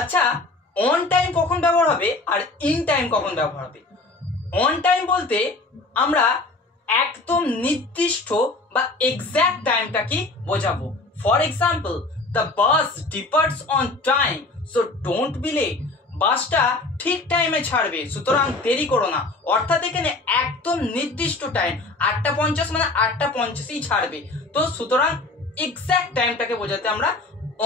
আচ্ছা, on time কখন ব্যবহার হবে আর ইন টাইম কখন ব্যবহার হবে? অন টাইম বলতে আমরা একদম নির্দিষ্ট বা এক্স্যাক্ট টাইমটা কি বোঝাবো। For example, the bus departs on time so don't be late. বাসটা ঠিক টাইমে ছাড়বে, সুতরাং দেরি করো না। অর্থাৎ এখানে একদম নির্দিষ্ট টাইম 8:50 মানে 8:50ই ছাড়বে। তো সুতরাং এক্স্যাক্ট টাইমটাকে বোঝাতে আমরা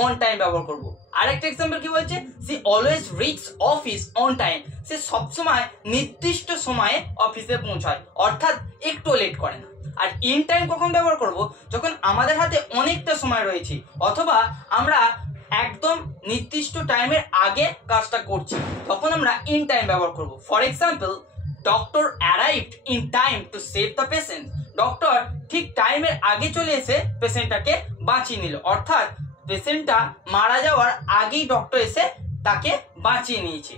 অন টাইম ব্যবহার করব। আরেকটা এক্সাম্পল কি বলছে, she always reach office on time. সে সবসময় নির্দিষ্ট সময়ে অফিসে পৌঁছায়, অর্থাৎ একটু লেট করে না। আর ইন টাইম কখন ব্যবহার করব? যখন আমাদের হাতে অনেকটা সময় রয়েছে অথবা আমরা একদম নির্দিষ্ট টাইমের আগে কাজটা করছি, তখন আমরা ইন টাইম ব্যবহার করব। For example, doctor arrived in time to save the patient. Doctor ঠিক টাইমের আগে চলে এসে পেশেন্টটাকে বাঁচিয়ে নিল, অর্থাৎ পেশেন্টটা মারা যাওয়ার আগেই ডক্টর এসে তাকে বাঁচিয়ে নিয়েছে।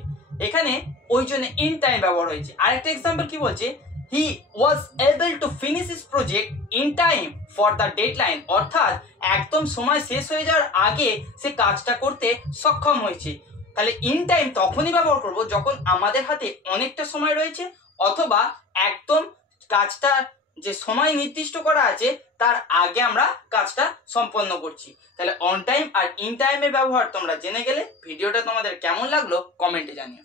এখানে ওই জন্য ইন টাইম ব্যবহার হয়েছে। আরেকটা এক্সাম্পল কি বলছে, he was able to finish his project in time for the deadline. অর্থাৎ একদম সময় শেষ হয়ে যাওয়ার আগে সে কাজটা করতে সক্ষম হয়েছে। তাহলে ইন টাইম তখনই ব্যবহার করব যখন আমাদের হাতে অনেকটা সময় রয়েছে অথবা একদম কাজটা যে সময় নির্দিষ্ট করা আছে তার আগে আমরা কাজটা সম্পন্ন করছি। তাহলে অন টাইম আর ইন টাইমের ব্যবহার তোমরা জেনে গেলে। ভিডিওটা তোমাদের কেমন লাগলো কমেন্টে জানিও।